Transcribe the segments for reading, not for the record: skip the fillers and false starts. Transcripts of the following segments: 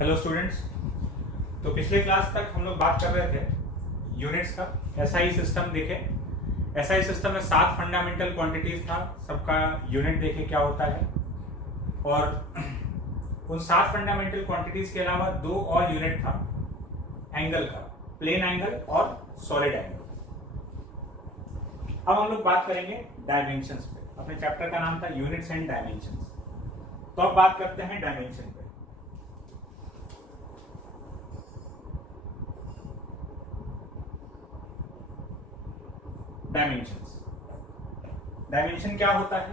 Hello students. तो पिछले class तक हम लोग बात कर रहे थे यूनिट्स का। एसआई सिस्टम देखे। एसआई सिस्टम में 7 फंडामेंटल क्वांटिटीज था, सबका यूनिट देखे क्या होता है। और उन 7 फंडामेंटल क्वांटिटीज के अलावा 2 और यूनिट था एंगल का, प्लेन एंगल और सॉलिड एंगल। अब हम लोग बात करेंगे डायमेंशंस पे। अपने चैप्टर का नाम था यूनिट्स एंड डायमेंशंस। तो अब बात करते हैं डायमेंशन पे। डायमेंशंस, डायमेंशन क्या होता है,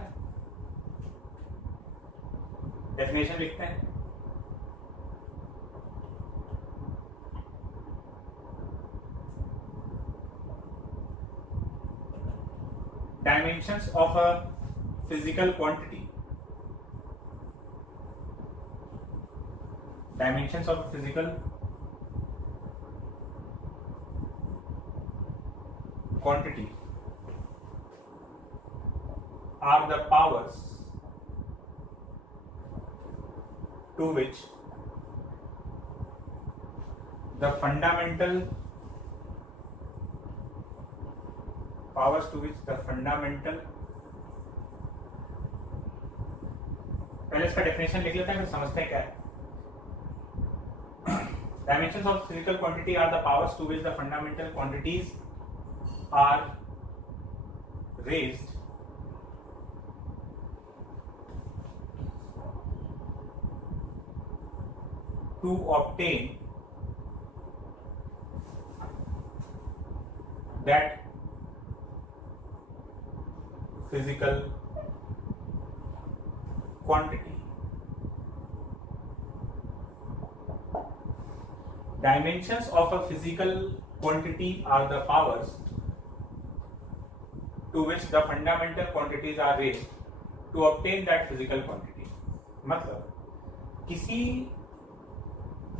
डेफिनेशन लिखते हैं। Dimensions of a physical quantity, dimensions of a physical quantity are the powers to which the fundamental पहले इसका डेफिनेशन लिख लेते हैं, फिर समझते हैं क्या है। Dimensions of physical quantity are the powers to which the fundamental quantities are raised to obtain that physical quantity. Dimensions of a physical quantity are the powers to which the fundamental quantities are raised to obtain that physical quantity. मतलब किसी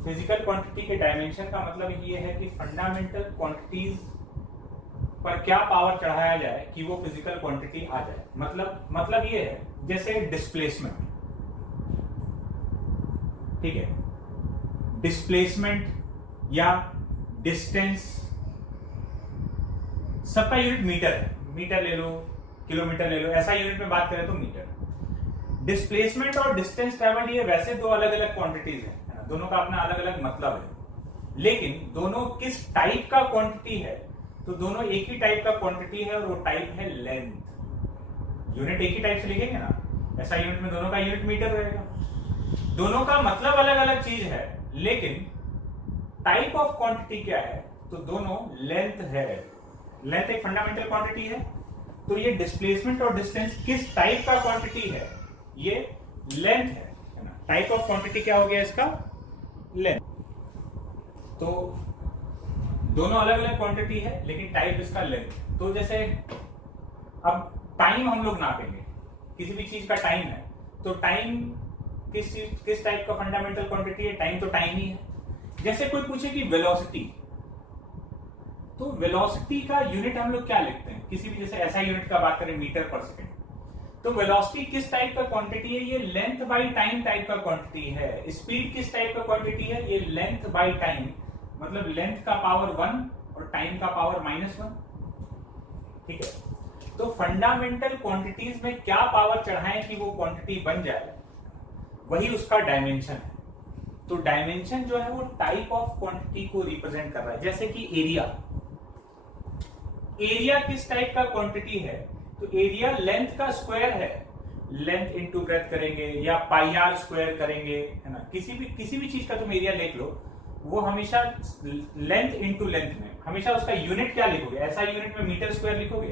physical quantity के dimension का मतलब ये है कि fundamental quantities पर क्या पावर चढ़ाया जाए कि वो फिजिकल क्वांटिटी आ जाए। मतलब ये है जैसे डिस्प्लेसमेंट, ठीक है, डिस्प्लेसमेंट या डिस्टेंस, सबका यूनिट मीटर है। मीटर ले लो, किलोमीटर ले लो, ऐसा यूनिट में बात करें तो मीटर। डिस्प्लेसमेंट और डिस्टेंस ट्रेवल्ड ये वैसे दो अलग अलग क्वांटिटीज हैं, दोनों का अपना अलग अलग मतलब है, लेकिन दोनों किस टाइप का क्वांटिटी है, तो दोनों एक ही टाइप का क्वांटिटी है और वो टाइप है लेंथ। यूनिट एक ही टाइप से लिखेंगे ना, ऐसा यूनिट में दोनों का यूनिट मीटर रहेगा। दोनों का मतलब अलग अलग चीज है, लेकिन टाइप ऑफ क्वांटिटी क्या है, तो दोनों लेंथ है। लेंथ एक फंडामेंटल क्वांटिटी है, तो ये डिस्प्लेसमेंट और डिस्टेंस किस टाइप का क्वांटिटी है, ये लेंथ है ना। टाइप ऑफ क्वांटिटी क्या हो गया इसका, लेंथ। तो दोनों अलग अलग क्वांटिटी है, लेकिन टाइप इसका लेंथ। तो जैसे अब टाइम हम लोग नापेंगे, किसी भी चीज का टाइम है, तो टाइम किस टाइप का फंडामेंटल क्वांटिटी है, टाइम तो टाइम ही है। जैसे कोई पूछे कि वेलोसिटी, तो वेलोसिटी का यूनिट हम लोग क्या लिखते हैं, किसी भी जैसे ऐसा यूनिट का बात करें मीटर पर सेकंड, तो वेलोसिटी किस टाइप का क्वांटिटी है, ये लेंथ बाय टाइम टाइप का क्वांटिटी है। स्पीड किस टाइप का क्वांटिटी है, ये लेंथ बाय टाइम, मतलब लेंथ का पावर 1 और टाइम का पावर -1, ठीक है। तो फंडामेंटल क्वांटिटीज में क्या पावर चढ़ाएं कि वो क्वांटिटी बन जाए, वही उसका डायमेंशन है। तो डायमेंशन जो है वो टाइप ऑफ क्वांटिटी को रिप्रेजेंट कर रहा है। जैसे कि एरिया किस टाइप का क्वांटिटी है, तो एरिया लेंथ का स्क्वायर है। लेंथ इंटू ब्रेथ करेंगे या पाई आर स्क्वायर करेंगे, है ना। किसी भी चीज का तुम एरिया देख लो, वो हमेशा लेंथ इंटू लेंथ में हमेशा उसका यूनिट क्या लिखोगे, ऐसा यूनिट में मीटर स्क्वायर लिखोगे,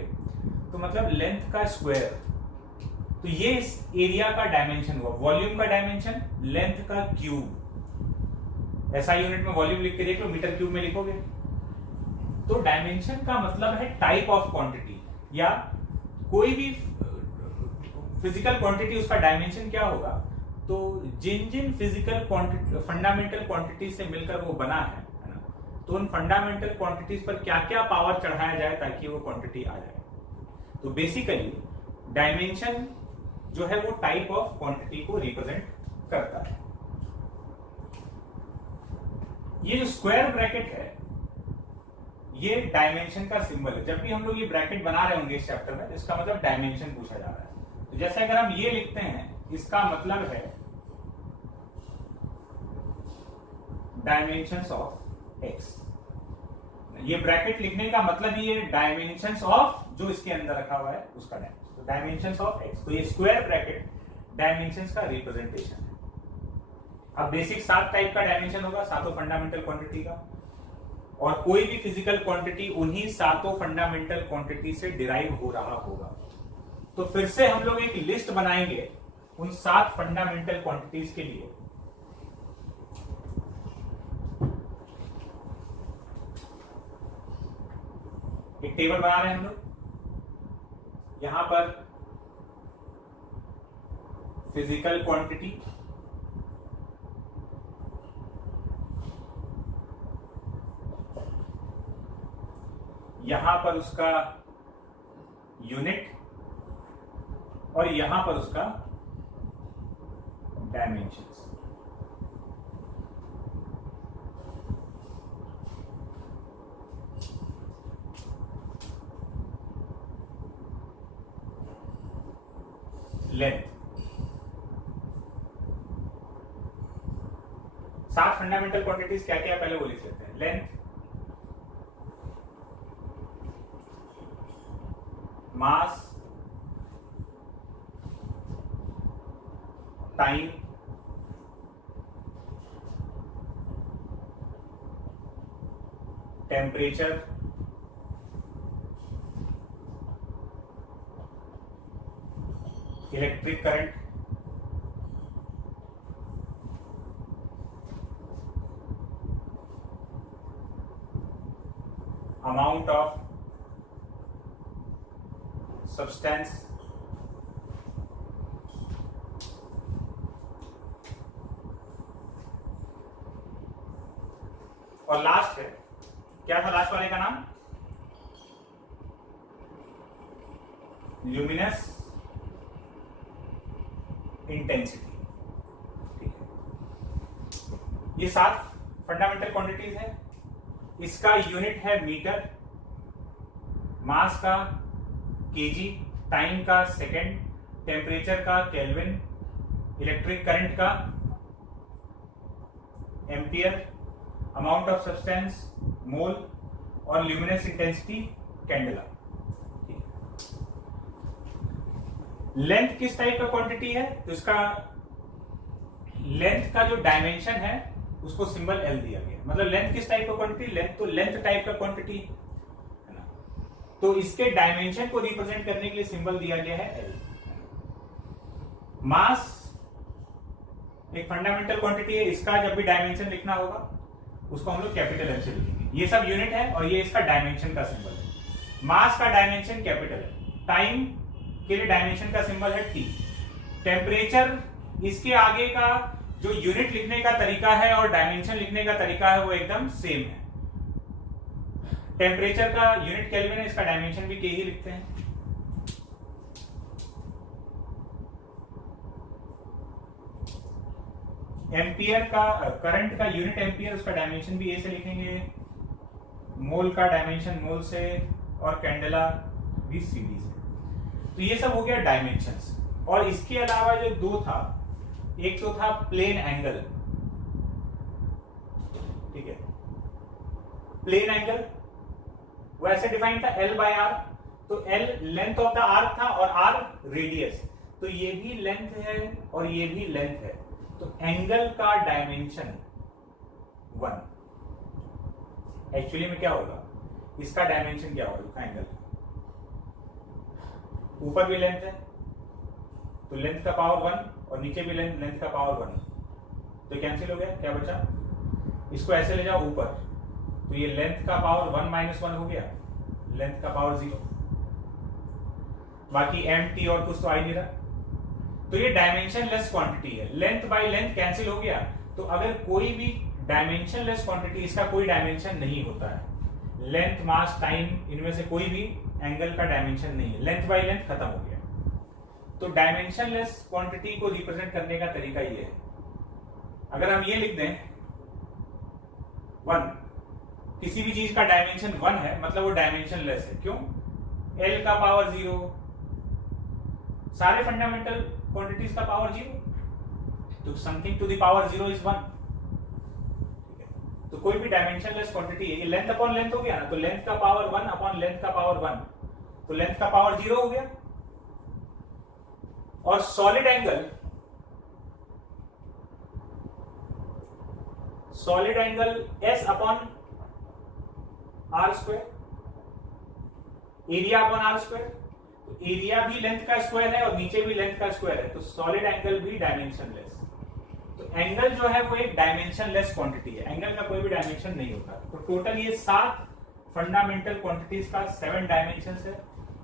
तो मतलब लेंथ का स्क्वायर। तो ये इस एरिया का डायमेंशन हुआ। वॉल्यूम का डायमेंशन लेंथ का क्यूब, ऐसा यूनिट में वॉल्यूम लिख के देख लो, मीटर क्यूब में लिखोगे। तो डायमेंशन का मतलब है टाइप ऑफ क्वांटिटी, या कोई भी फिजिकल क्वांटिटी उसका डायमेंशन क्या होगा, तो जिन फिजिकल क्वांटिटी फंडामेंटल क्वांटिटी से मिलकर वो बना है ना, तो उन फंडामेंटल क्वांटिटीज पर क्या क्या पावर चढ़ाया जाए ताकि वो क्वांटिटी आ जाए। तो बेसिकली डायमेंशन जो है वो टाइप ऑफ क्वांटिटी को रिप्रेजेंट करता है। ये जो स्क्वायर ब्रैकेट है ये डायमेंशन का सिंबल है। जब भी हम लोग ये ब्रैकेट बना रहे होंगे इस चैप्टर में, इसका मतलब डायमेंशन पूछा जा रहा है। तो जैसे अगर हम ये लिखते हैं, इसका मतलब है डायमेंशंस ऑफ एक्स। ये ब्रैकेट लिखने का मतलब ये डायमेंशंस ऑफ जो इसके अंदर रखा हुआ है उसका डायमेंशन, तो डायमेंशंस ऑफ एक्स। तो ये स्क्वायर ब्रैकेट डायमेंशंस का रिप्रेजेंटेशन है। अब बेसिक 7 टाइप का डायमेंशन होगा, 7 फंडामेंटल क्वांटिटी का, और कोई भी फिजिकल क्वांटिटी उन्हीं 7 फंडामेंटल क्वांटिटी से डिराइव हो रहा होगा। तो फिर से हम लोग एक लिस्ट बनाएंगे उन 7 फंडामेंटल क्वांटिटीज के लिए। एक टेबल बना रहे हैं हम लोग, यहां पर फिजिकल क्वांटिटी, यहां पर उसका यूनिट, और यहां पर उसका डायमेंशंस। लेंथ, 7 फंडामेंटल क्वांटिटीज क्या क्या पहले वो लिख लेते हैं। Length, mass, time, temperature, electric current, amount of substance, और लास्ट है, क्या था लास्ट वाले का नाम? Luminous intensity. ठीक है, ये 7 फंडामेंटल क्वांटिटीज है। इसका यूनिट है मीटर, मास का केजी, टाइम का सेकंड, टेम्परेचर का केल्विन, इलेक्ट्रिक करंट का एम्पियर, अमाउंट ऑफ सब्सटेंस मोल, और ल्यूमिनस इंटेंसिटी कैंडेला। लेंथ किस टाइप का क्वांटिटी है? तो इसका लेंथ का जो डायमेंशन है उसको सिंबल एल दिया गया। मतलब लेंथ किस टाइप का क्वांटिटी? लेंथ तो लेंथ टाइप का क्वांटिटी है ना, तो इसके डायमेंशन को रिप्रेजेंट करने के लिए सिंबल दिया गया है एल। मास एक फंडामेंटल क्वांटिटी है, इसका जब भी डायमेंशन लिखना होगा उसको हम लोग कैपिटल एम से लिखेंगे। ये सब यूनिट है और ये इसका डायमेंशन का सिंबल है। मास का डायमेंशन कैपिटल है, टाइम के लिए डायमेंशन का सिंबल है टी, टेम्परेचर इसके आगे का जो यूनिट लिखने का तरीका है और डायमेंशन लिखने का तरीका है वो एकदम सेम है। टेम्परेचर का यूनिट केल्विन है, इसका डायमेंशन भी के ही लिखते हैं। एम्पियर का करंट का यूनिट एम्पियर, उसका डायमेंशन भी ए से लिखेंगे। मोल का डायमेंशन मोल से, और कैंडेला भी सीडी से। तो ये सब हो गया डायमेंशंस। और इसके अलावा जो 2 था, एक तो था प्लेन एंगल। ठीक है, प्लेन एंगल वो ऐसे डिफाइन था L/R। तो L length of the arc था और R रेडियस। तो ये भी लेंथ है और ये भी लेंथ है। तो एंगल का डायमेंशन 1। एक्चुअली में क्या होगा, इसका डायमेंशन क्या होगा एंगल, ऊपर भी लेंथ है तो लेंथ का पावर 1 और नीचे भी लेंथ का पावर 1, तो कैंसिल हो गया। क्या बचा, इसको ऐसे ले जाओ ऊपर, तो ये लेंथ का पावर 1 - 1 हो गया, लेंथ का पावर 0। बाकी एम टी और कुछ तो आ ही नहीं रहा। तो ये डायमेंशन लेस क्वांटिटी है, लेंथ बाय लेंथ कैंसिल हो गया। तो अगर कोई भी डायमेंशन लेस क्वांटिटी, इसका कोई डायमेंशन नहीं होता है, लेंथ मास टाइम इनमें से कोई भी एंगल का डायमेंशन नहीं है, लेंथ बाय लेंथ खत्म हो गया। तो डायमेंशन लेस क्वांटिटी को रिप्रेजेंट करने का तरीका ये है। अगर हम ये लिख दें 1, किसी भी चीज का डायमेंशन 1 है मतलब वो डायमेंशनलेस है। क्यों? L का पावर 0, सारे फंडामेंटल क्वांटिटीज का पावर 0, तो something to the power 0 is 1। तो कोई भी डायमेंशनलेस क्वांटिटी है, ये लेंथ अपॉन लेंथ हो गया ना, तो लेंथ का पावर 1 अपॉन लेंथ का पावर 1, तो लेंथ का पावर 0 हो गया। और solid angle S upon R square, area upon R square, तो एरिया भी लेंथ का स्क्वायर है और नीचे भी लेंथ का स्क्वायर है, तो सॉलिड एंगल भी डायमेंशनलेस। तो एंगल जो है वो एक डायमेंशनलेस क्वांटिटी है, एंगल का कोई भी डायमेंशन नहीं होता। तो टोटल ये 7 फंडामेंटल क्वांटिटीज का 7 डायमेंशंस है।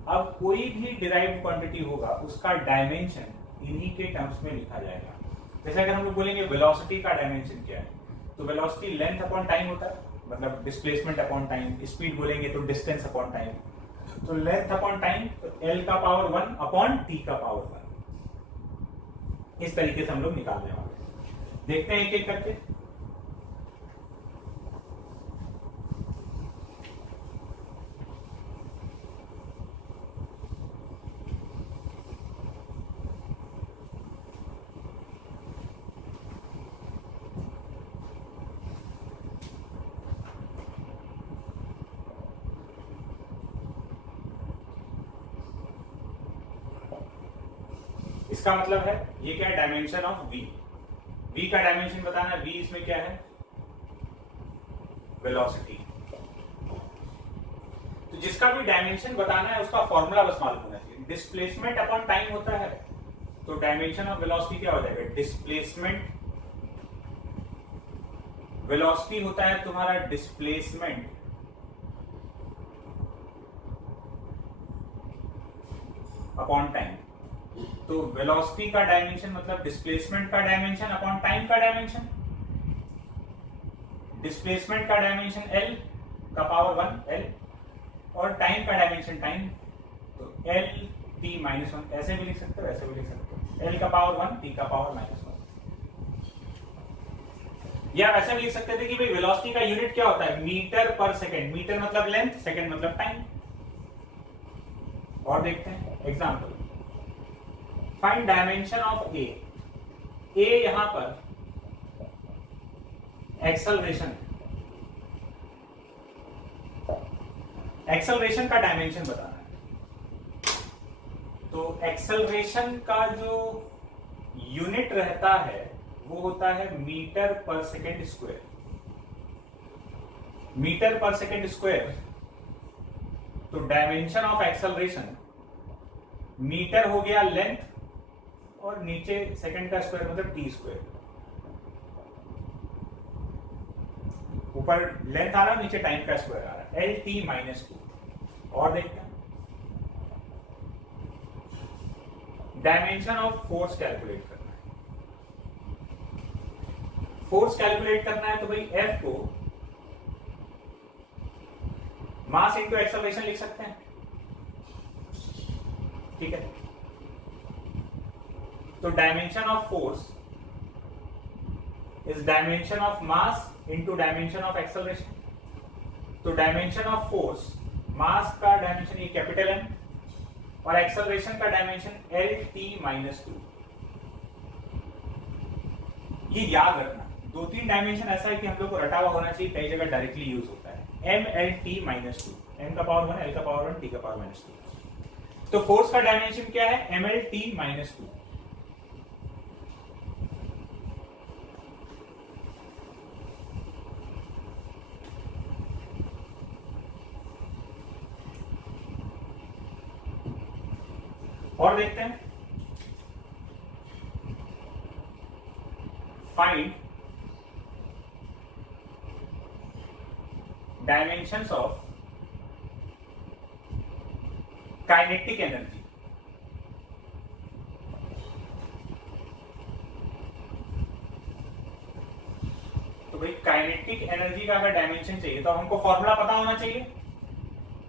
अब कोई भी डिराइव्ड क्वांटिटी होगा उसका डायमेंशन इन्हीं के टर्म्स में लिखा जाएगा। जैसे अगर हम लोग बोलेंगे वेलोसिटी का डायमेंशन क्या है, तो वेलोसिटी लेंथ अपॉन टाइम होता है, मतलब डिस्प्लेसमेंट अपॉन टाइम। स्पीड बोलेंगे तो डिस्टेंस अपॉन टाइम, तो लेंथ अपॉन टाइम, तो L का पावर 1 अपॉन T का पावर 1। इस तरीके से हम लोग निकालने वाले हैं। देखते हैं एक एक करके। इसका मतलब है ये क्या है, डायमेंशन ऑफ V। V का डायमेंशन बताना है, V इसमें क्या है, वेलोसिटी। तो जिसका भी डायमेंशन बताना है उसका फॉर्मूला बस मालूम होना चाहिए। डिस्प्लेसमेंट अपॉन टाइम होता है, तो डायमेंशन ऑफ वेलोसिटी क्या हो जाएगा, डिस्प्लेसमेंट। वेलोसिटी होता है तुम्हारा डिस्प्लेसमेंट अपॉन टाइम। तो वेलोसिटी का डायमेंशन मतलब डिस्प्लेसमेंट का डायमेंशन अपॉन टाइम का डायमेंशन। डिस्प्लेसमेंट का डायमेंशन L का पावर 1 L, और टाइम का डायमेंशन टाइम, तो L T माइनस 1। ऐसे भी लिख सकते हो, ऐसे भी लिख सकते हो, L का पावर 1 T का पावर माइनस 1। या ऐसे भी लिख सकते थे कि भाई वेलोसिटी का यूनिट क्या होता है, मीटर पर सेकेंड। मीटर मतलब लेंथ, सेकेंड मतलब टाइम। और देखते हैं एग्जाम्पल। फाइंड डायमेंशन ऑफ ए। ए यहां पर एक्सेलरेशन, एक्सेलरेशन का डायमेंशन बताना है। तो एक्सेलरेशन का जो यूनिट रहता है वो होता है metre per second square. Metre per second square, तो डायमेंशन ऑफ एक्सेलरेशन, मीटर हो गया लेंथ और नीचे सेकंड का स्क्वायर मतलब टी स्क्वायर। ऊपर लेंथ आ रहा है, नीचे टाइम का स्क्वायर आ रहा है, L T माइनस 2। और देखते हैं डायमेंशन ऑफ फोर्स कैलकुलेट करना है। फोर्स कैलकुलेट करना है तो भाई F को मास इंटू एक्सेलरेशन लिख सकते हैं, ठीक है। तो dimension of force is dimension of mass into dimension of acceleration. तो डायमेंशन ऑफ फोर्स, मास का डायमेंशन ये कैपिटल M और एक्सेलरेशन का डायमेंशन L T माइनस 2। ये याद रखना, 2-3 डायमेंशन ऐसा है कि हम लोग को रटा हुआ होना चाहिए, कई जगह डायरेक्टली यूज होता है। M L T minus 2, M का पावर 1 L का पावर 1 T का पावर माइनस 2। तो फोर्स का डायमेंशन क्या है, ML T माइनस 2। और देखते हैं find dimensions of kinetic energy. तो भाई काइनेटिक एनर्जी का अगर डायमेंशन चाहिए तो हमको फॉर्मूला पता होना चाहिए।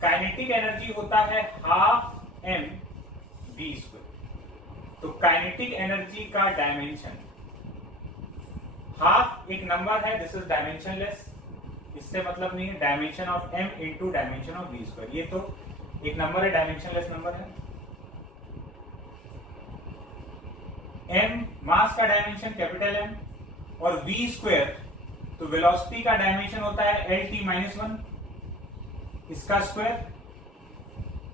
काइनेटिक एनर्जी होता है हाफ m v स्क्वायर। तो काइनेटिक एनर्जी का डायमेंशन हाफ एक नंबर है, दिस इज डायमेंशनलेस, इससे मतलब नहीं है, dimension of m into dimension of v square. ये तो एक नंबर है, डायमेंशनलेस नंबर है। m मास का डायमेंशन कैपिटल M, और v स्क्वायर तो वेलोसिटी का डायमेंशन होता है lt माइनस 1, इसका स्क्वायर।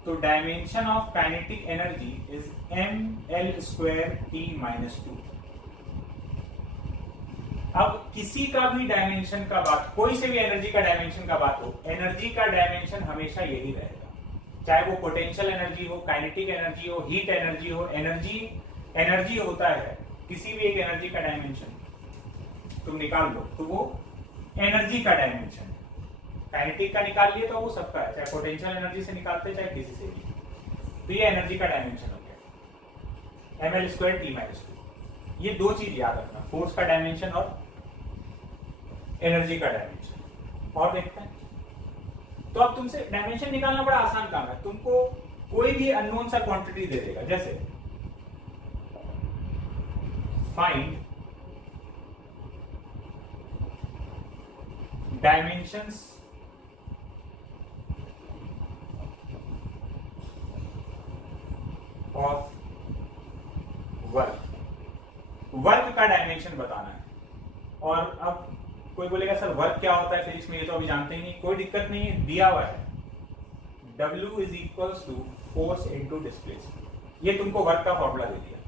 तो dimension of kinetic energy is ml square t minus 2। अब किसी का भी डायमेंशन का बात, कोई से भी एनर्जी का डायमेंशन का बात हो, एनर्जी का डायमेंशन हमेशा यही रहेगा, चाहे वो पोटेंशियल एनर्जी हो, काइनेटिक एनर्जी हो, हीट एनर्जी हो। एनर्जी होता है किसी भी एक एनर्जी का डायमेंशन तुम निकाल लो तो वो एनर्जी का डायमेंशन है। काइनेटिक का निकाल लिए तो वो सबका है, चाहे पोटेंशियल एनर्जी से निकालते चाहे किसी से भी। तो ये एनर्जी का डायमेंशन हो गया ml स्क्वायर t माइनस 2। ये दो चीज याद रखना, फोर्स का डायमेंशन और एनर्जी का डायमेंशन। और देखते हैं, तो अब तुमसे डायमेंशन निकालना बड़ा आसान काम है। तुमको कोई भी अननोन सा क्वांटिटी दे देगा, जैसे फाइंड डायमेंशंस ऑफ वर्क का डायमेंशन बताना है। और अब कोई बोलेगा सर वर्क क्या होता है फिजिक्स में, ये तो अभी जानते ही नहीं। कोई दिक्कत नहीं है, दिया हुआ है W is equals to force into displacement. ये तुमको वर्क का फॉर्मूला दे दिया।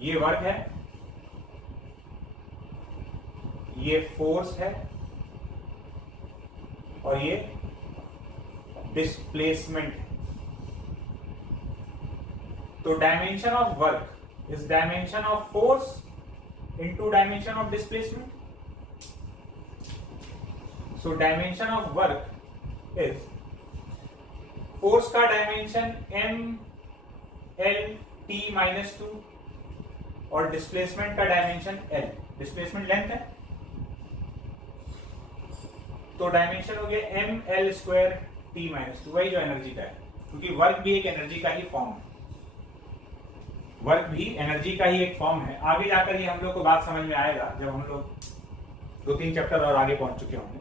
ये वर्क है, ये फोर्स है, और ये डिस्प्लेसमेंट है। तो dimension of work is dimension of force into dimension of displacement. So dimension of work is force का डायमेंशन mlt माइनस 2 और डिस्प्लेसमेंट का डायमेंशन l। डिस्प्लेसमेंट लेंथ है, तो डायमेंशन हो गया ml स्क्वायर t माइनस 2, वही जो एनर्जी का है, क्योंकि वर्क भी एक एनर्जी का ही फॉर्म है। वर्क भी एनर्जी का ही एक फॉर्म है। आगे जाकर ये हम लोग को बात समझ में आएगा जब हम लोग 2-3 चैप्टर और आगे पहुंच चुके होंगे।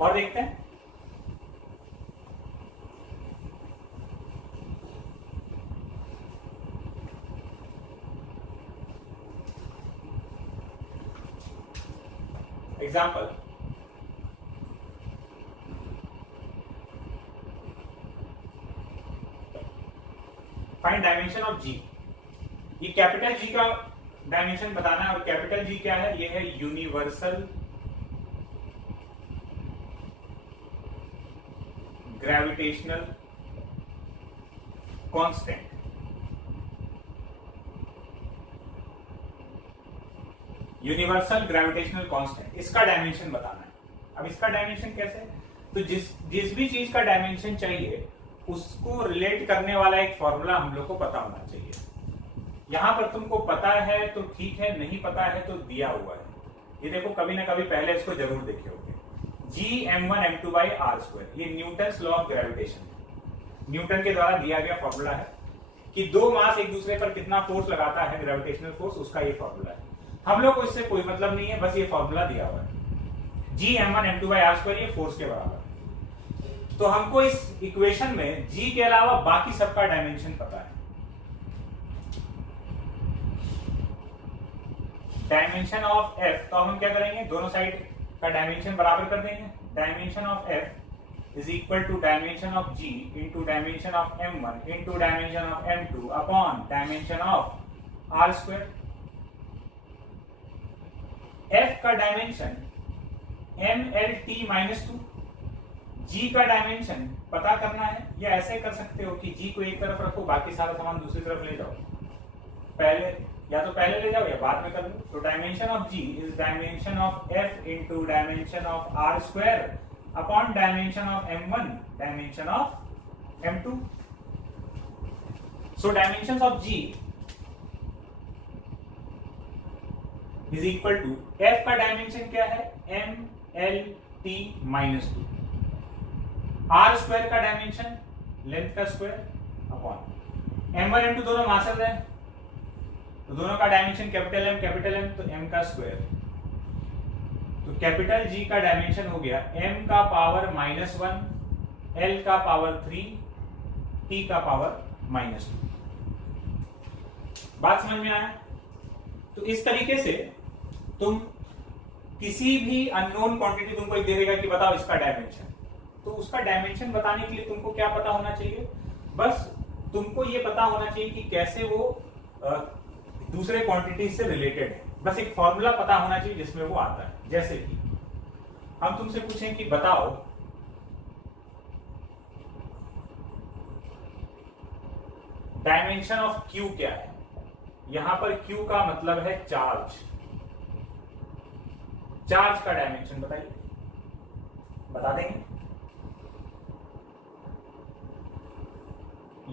और देखते हैं, example, find dimension of G। ये कैपिटल G का डायमेंशन बताना है, और कैपिटल G क्या है? ये है universal gravitational constant. Universal gravitational constant, इसका डायमेंशन बताना है। अब इसका डायमेंशन कैसे? तो जिस भी चीज का डायमेंशन चाहिए उसको रिलेट करने वाला एक फॉर्मूला हम लोग को पता होना चाहिए। यहां पर तुमको पता है तो ठीक है, नहीं पता है तो दिया हुआ है। ये देखो, कभी ना कभी पहले इसको जरूर देखे होंगे। G(m1m2/r²), ये न्यूटन्स लॉ ऑफ ग्रेविटेशन है। न्यूटन के द्वारा दिया गया फॉर्मूला है कि दो मास एक दूसरे पर कितना फोर्स लगाता है, ग्रेविटेशनल फोर्स, उसका ये फॉर्मूला है। हम लोग को इससे कोई मतलब नहीं है, बस ये फॉर्मूला दिया हुआ है। G(m1m2/r²), ये फोर्स के बराबर है। तो हमको इस इक्वेशन में G के अलावा बाकी सबका डायमेंशन पता है। डायमेंशन ऑफ F, तो हम क्या करेंगे, दोनों साइड का डायमेंशन बराबर कर देंगे। Dimension of F is equal to dimension of G into dimension of M1 into dimension of M2 upon dimension of R²। F का डायमेंशन mlt माइनस 2, G का डायमेंशन पता करना है, या ऐसे कर सकते हो कि G को एक तरफ रखो, बाकी सारा सामान दूसरी तरफ ले जाओ। या तो पहले ले जाओ या बाद में कर लो। तो dimension of G is dimension of F into dimension of R² upon dimension of M1 dimension of M2। So dimension of G is equal to, F का डायमेंशन क्या है, mlt माइनस 2, R² का डायमेंशन लेंथ का square upon M1 M2 दोनों masses है, तो दोनों का डायमेंशन कैपिटल M, तो M का स्क्वायर तो कैपिटल जी का डायमेंशन हो गया m का पावर -1, l का पावर 3, t का पावर -2। बात समझ में आया? तो इस तरीके से तुम किसी भी अननोन क्वांटिटी तुमको एक दे देगा कि बताओ इसका डायमेंशन, तो उसका डायमेंशन बताने के लिए तुमको क्या पता होना चाहिए? बस तुमको ये पता होना चाहिए कि कैसे वो दूसरे क्वांटिटी से रिलेटेड है। बस एक फॉर्मूला पता होना चाहिए जिसमें वो आता है। जैसे कि हम तुमसे पूछें कि बताओ डायमेंशन ऑफ Q क्या है। यहां पर Q का मतलब है चार्ज। चार्ज का डायमेंशन बताइए, बता देंगे?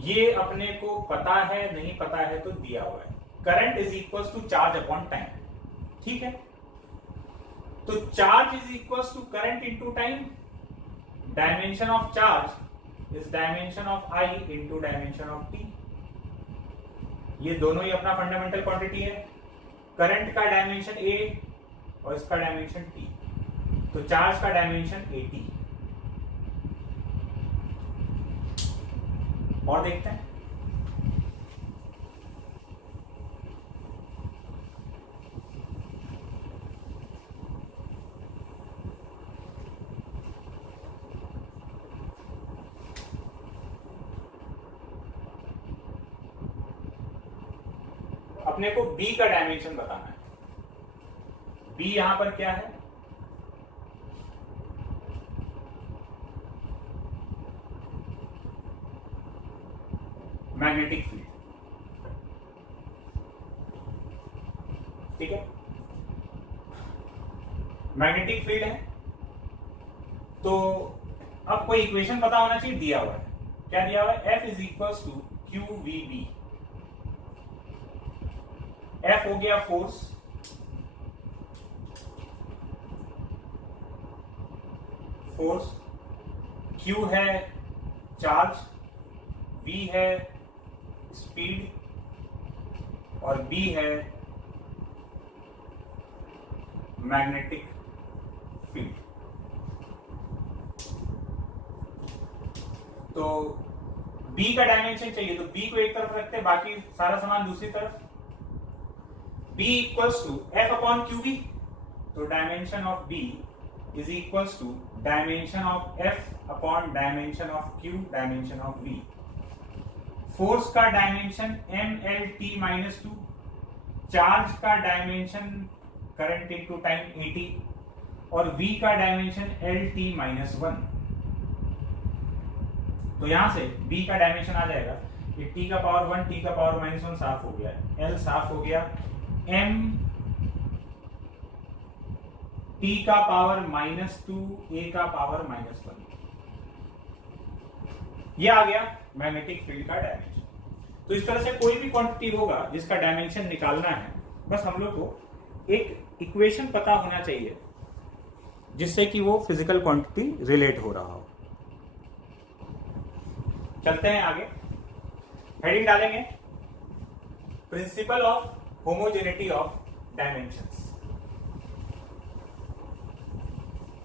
ये अपने को पता है, नहीं पता है तो दिया हुआ है। Current is equal to charge upon time. ठीक है, तो charge is equal to current into time. Dimension of charge is dimension of I into dimension of T। ये दोनों ही अपना फंडामेंटल क्वांटिटी है। करंट का डायमेंशन A और इसका डायमेंशन T, तो चार्ज का डायमेंशन AT। और देखते हैं। अपने को B का डायमेंशन बताना है। B यहां पर क्या है? Magnetic field. ठीक है, मैग्नेटिक फील्ड है। तो अब कोई इक्वेशन पता होना चाहिए, दिया हुआ है। क्या दिया हुआ है? F is equal to QVB। F हो गया फोर्स, Q है चार्ज, V है स्पीड और B है मैग्नेटिक फील्ड। तो B का डायमेंशन चाहिए, तो B को एक तरफ रखते हैं, बाकी सारा सामान दूसरी तरफ। B equals to F upon QV। तो dimension of B is equals to dimension of F upon dimension of Q dimension of V। Force का डायमेंशन MLT माइनस 2, चार्ज का dimension current into time AT और V का dimension LT minus 1। तो यहां से B का dimension आ जाएगा, ये T का पावर 1, T का पावर माइनस 1 साफ हो गया, L साफ हो गया, M T का पावर -2, A का पावर -1। ये आ गया मैग्नेटिक फील्ड का डायमेंशन। तो इस तरह से कोई भी क्वांटिटी होगा जिसका डायमेंशन निकालना है, बस हम लोग को एक इक्वेशन पता होना चाहिए जिससे कि वो फिजिकल क्वांटिटी रिलेट हो रहा हो। चलते हैं आगे, हेडिंग डालेंगे principle of homogeneity of dimensions.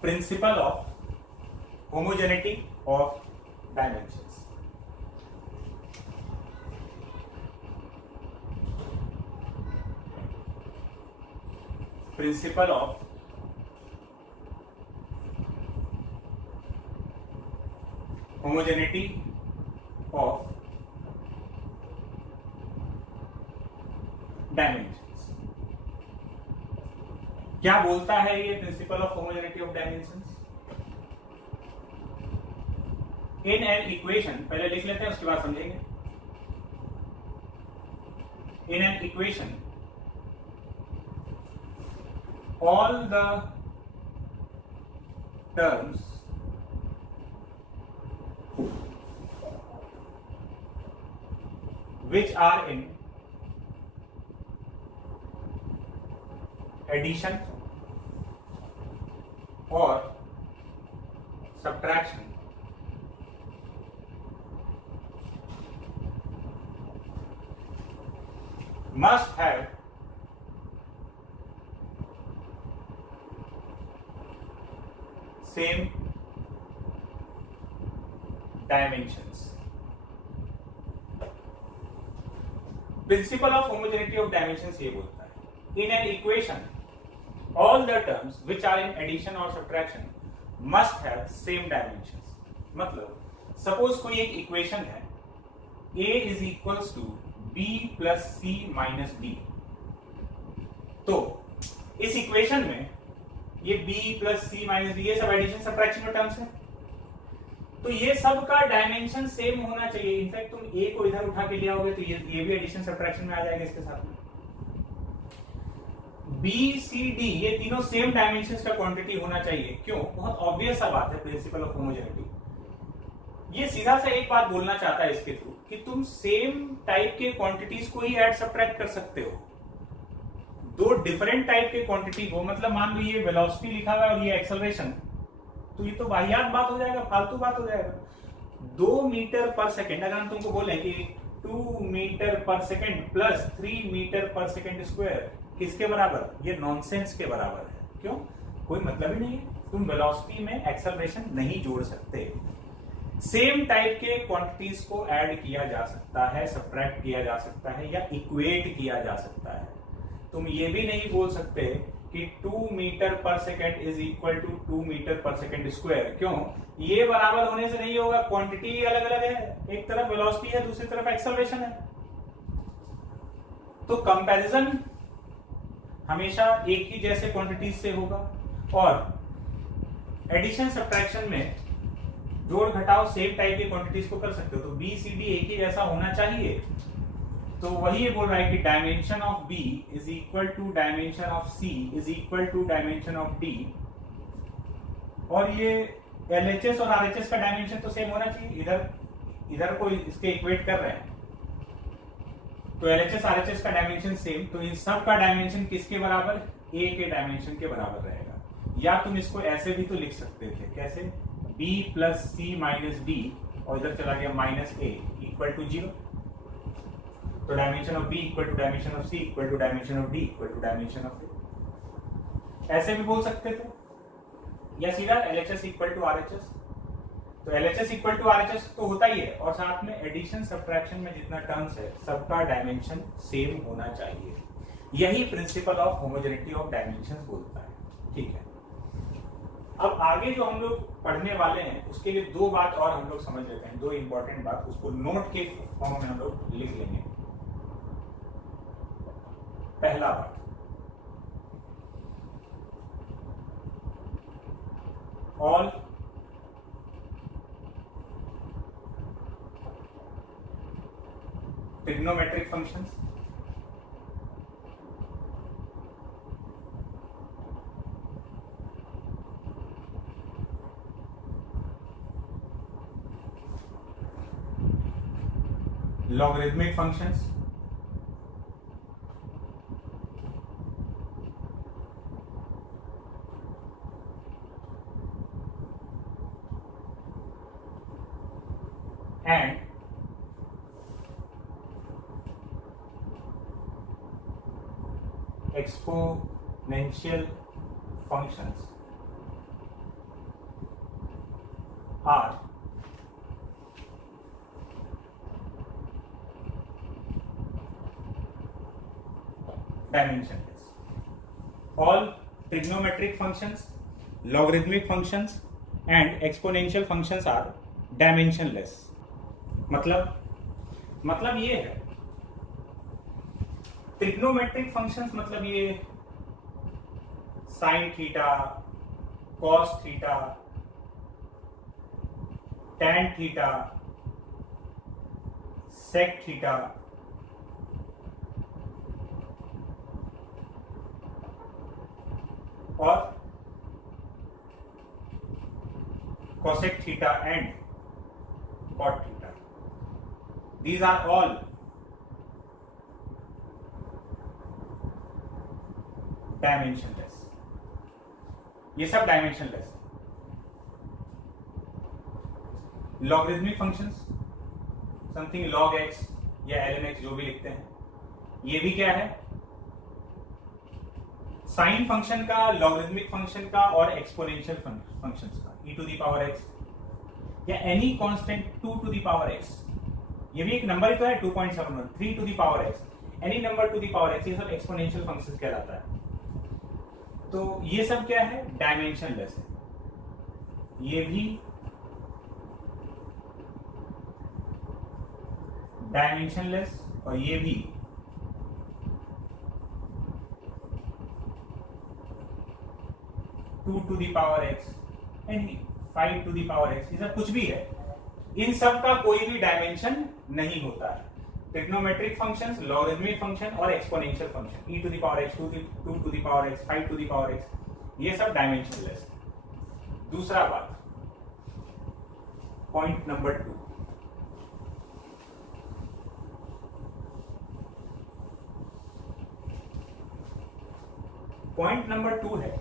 Principle of homogeneity of dimensions. Principle of homogeneity of dimensions. क्या बोलता है ये principle of homogeneity of dimensions? In an equation, पहले लिख लेते हैं उसके बाद समझेंगे। In an equation all the terms which are in addition or subtraction must have same dimensions. Principle of homogeneity of dimensions ये बोलता है in an equation all the terms which are in addition or subtraction must have same dimensions. मतलब suppose कोई एक equation है a is equals to b plus c minus d. तो इस equation में ये b प्लस सी माइनस डी ये सब एडिशन सब्ट्रैक्शन में टर्म्स है, तो ये सब का डायमेंशन सेम होना चाहिए. इनफैक्ट तुम a को इधर उठा के ले आओगे तो ये भी एडिशन सब्ट्रैक्शन में आ जाएगा इसके साथ में. b c d ये तीनों सेम डायमेंशंस का क्वांटिटी होना चाहिए. क्यों? बहुत ऑब्वियस सा बात है, प्रिंसिपल ऑफ होमोजेनिटी. ये सीधा सा एक बात बोलना चाहता है इसके थ्रू कि तुम सेम टाइप के क्वांटिटीज को ही ऐड सब्ट्रैक्ट कर सकते हो. दो डिफरेंट टाइप के क्वांटिटी को, मतलब मान लो ये वेलोसिटी लिखा हुआ है और ये एक्सेलरेशन, तो ये तो वाहियात बात हो जाएगा, फालतू बात हो जाएगा. 2 मीटर पर सेकेंड अगर हम तुमको बोले कि 2 metre per second plus 3 metre per second square किसके बराबर? ये नॉनसेंस के बराबर है. क्यों? कोई मतलब ही नहीं है. तुम वेलोसिटी में एक्सेलरेशन नहीं जोड़ सकते. सेम टाइप के क्वांटिटीज को ऐड किया जा सकता है, सब्ट्रैक्ट किया जा सकता है या इक्वेट किया जा सकता है. तुम ये भी नहीं बोल सकते कि 2 metre per second is equal to 2 metre per second square. क्यों? ये बराबर होने से नहीं होगा, क्वांटिटी अलग अलग है. एक तरफ वेलोसिटी है, दूसरी तरफ एक्सेलरेशन है. तो कंपैरिजन हमेशा एक ही जैसे क्वांटिटीज से होगा. और एडिशन सब्ट्रैक्शन में जोड़ घटाव सेम टाइप की क्वांटिटीज को कर सकते हो. तो बी सी डी एक ही जैसा होना चाहिए. तो वही ये बोल रहा है कि dimension of B is equal to dimension of C is equal to dimension of D. और ये LHS और RHS का डायमेंशन तो सेम होना चाहिए. इधर को इसके इक्वेट कर रहे हैं तो LHS RHS का डायमेंशन सेम. तो इन सब का डायमेंशन किसके बराबर? A के डायमेंशन के बराबर रहेगा. या तुम इसको ऐसे भी तो लिख सकते थे. कैसे? B plus C minus D और इधर चला गया माइनस A इक्वल टू 0. तो dimension of B equal to dimension of C equal to dimension of D equal to dimension of A. ऐसे भी बोल सकते थे. या सीधा LHS इक्वल टू RHS. तो LHS इक्वल टू RHS तो होता ही है. और साथ में एडिशन सब्ट्रैक्शन में जितना टर्म्स है सबका डायमेंशन सेम होना चाहिए. यही principle of homogeneity of dimensions बोलता है. ठीक है. अब आगे जो हम लोग पढ़ने वाले हैं उसके लिए दो बात और हम लोग समझ लेते हैं. दो इंपॉर्टेंट बात, उसको नोट के फॉर्म में हम लोग लिख लेंगे. पहला बात, all trigonometric functions logarithmic functions and exponential functions are dimensionless. All trigonometric functions, logarithmic functions and exponential functions are dimensionless. मतलब ये है, ट्रिग्नोमेट्रिक फंक्शंस मतलब ये sine theta, cos theta, tan theta, sec theta, और cosec theta and cot theta. These are all dimensionless. ये सब dimensionless. Logarithmic functions, something log x या ln x जो भी लिखते हैं, ये भी क्या है? साइन फंक्शन का, लॉगरिथमिक फंक्शन का और एक्सपोनेंशियल फंक्शंस का, e to the power x या any constant 2 to the power x, ये भी एक नंबर ही तो है 2.71, 3 to the power x, any number to the power x, ये सब एक्सपोनेंशियल फंक्शंस कहलाता है। तो ये सब क्या है, डायमेंशनलेस है। ये भी डायमेंशनलेस और ये भी two to the power x and 5 to the power x, ये सब कुछ भी है, इन सब का कोई भी डायमेंशन नहीं होता है। ट्रिग्नोमेट्रिक फंक्शंस, लॉगरिथमिक फंक्शन और exponential function, e to the power x, 2 to the power x, 5 to the power x, ये सब डायमेंशनलेस। दूसरा बात, पॉइंट नंबर 2, पॉइंट नंबर 2 है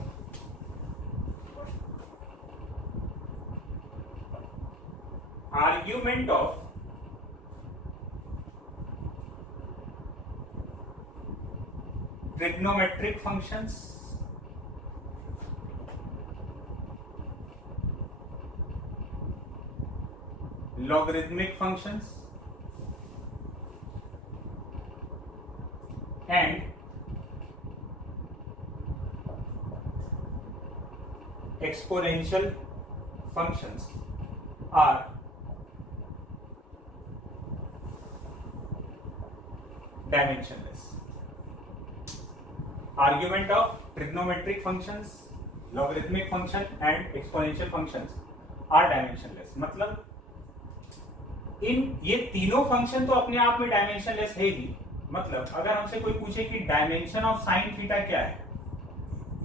argument of trigonometric functions logarithmic functions and exponential functions are dimensionless. Argument of trigonometric functions, logarithmic function and exponential functions are dimensionless. मतलब इन ये तीनों function तो अपने आप में डायमेंशनलेस है ही। मतलब अगर हमसे कोई पूछे कि डायमेंशन ऑफ साइन थीटा क्या है,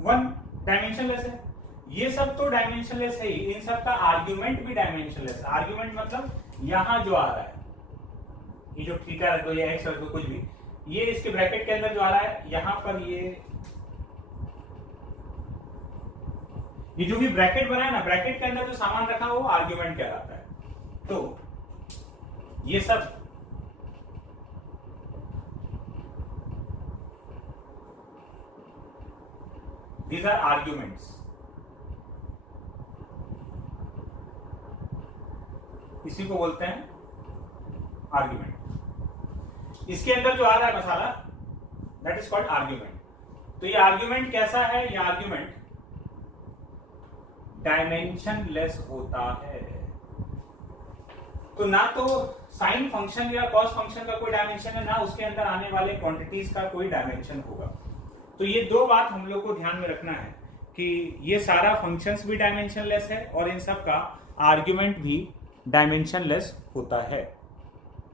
1 डायमेंशनलेस है। ये सब तो डायमेंशनलेस है ही, इन सब का आर्ग्यूमेंट भी डायमेंशनलेस है। आर्ग्यूमेंट मतलब यहां जो आ रहा है, ये जो थीटा रख दो या एक्स रख दो कुछ भी, ये इसके ब्रैकेट के अंदर जो आ रहा है, यहां पर ये जो भी ब्रैकेट बना है ना, ब्रैकेट के अंदर जो सामान रखा है वो आर्ग्यूमेंट कहलाता है। तो ये सब these are arguments। इसी को बोलते हैं आर्ग्यूमेंट। इसके अंदर जो आ रहा है मसाला, दैट इज कॉल्ड आर्ग्यूमेंट। तो ये आर्ग्यूमेंट कैसा है, ये आर्ग्यूमेंट डायमेंशनलेस होता है। तो ना तो साइन फंक्शन या कॉस फंक्शन का कोई डायमेंशन है, ना उसके अंदर आने वाले क्वांटिटीज का कोई डायमेंशन होगा। तो ये दो बात हम लोग को ध्यान में रखना है कि ये सारा फंक्शंस भी डायमेंशनलेस है और इन सब का आर्ग्यूमेंट भी डायमेंशनलेस होता है।